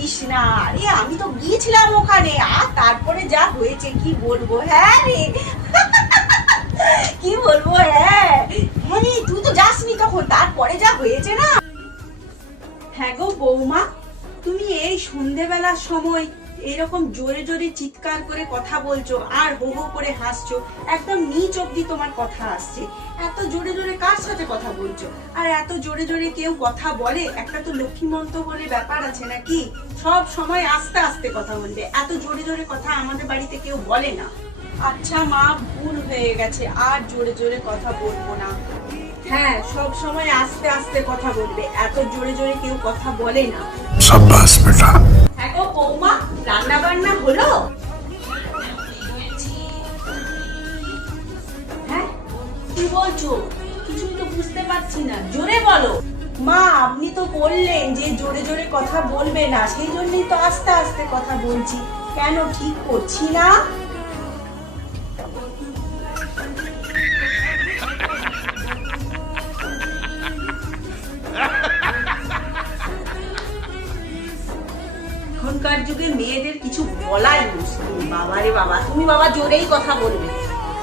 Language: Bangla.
বলিস না, আরে আমি তো গিয়েছিলাম ওখানে, আর তারপরে যা হয়েছে কি বলবো। হ্যাঁ রে কি বলবো, হ্যাঁ হ্যাঁ রে, তুই তো যাসনি তখন, তারপরে যা হয়েছে না। হ্যাঁ গো বৌমা, তুমি এই সন্ধেবেলার সময় এরকম জোরে জোরে চিৎকার করে কথা বলছো আর হো হো করে হাসছো, একদম নিচ অব্দি তোমার কথা আসছে। এত জোরে জোরে কার সাথে কথা বলছো? আর এত জোরে জোরে কেউ কথা বলে? একটা তো লক্ষ্মীমন্ত বলে ব্যাপার আছে নাকি, সব সময় আস্তে আস্তে কথা বলবে, এত জোরে জোরে কথা আমাদের বাড়িতে কেউ বলে না। আচ্ছা মা, ভুল হয়ে গেছে, আর জোরে জোরে কথা বলবো না। হ্যাঁ, সব সময় আস্তে আস্তে কথা বলবে, এত জোরে জোরে কেউ কথা বলে না। शाबाश बेटा। হ্যাঁ গো বৌমা, রান্না বান্না হলো? হ্যাঁ, কি বলছো? কিছুই তো বুঝতে পারছি না, জোরে বলো। মা, আপনি তো বললেন যে জোরে জোরে কথা বলবে না, সেই জন্যই তো আস্তে আস্তে কথা বলছি। কেন ঠিক করছি না? এখনকার যুগে মেয়েদের কিছু বলাই মুশকিল। বাবা রে বাবা, তুমি বাবা জোরেই কথা বলবে।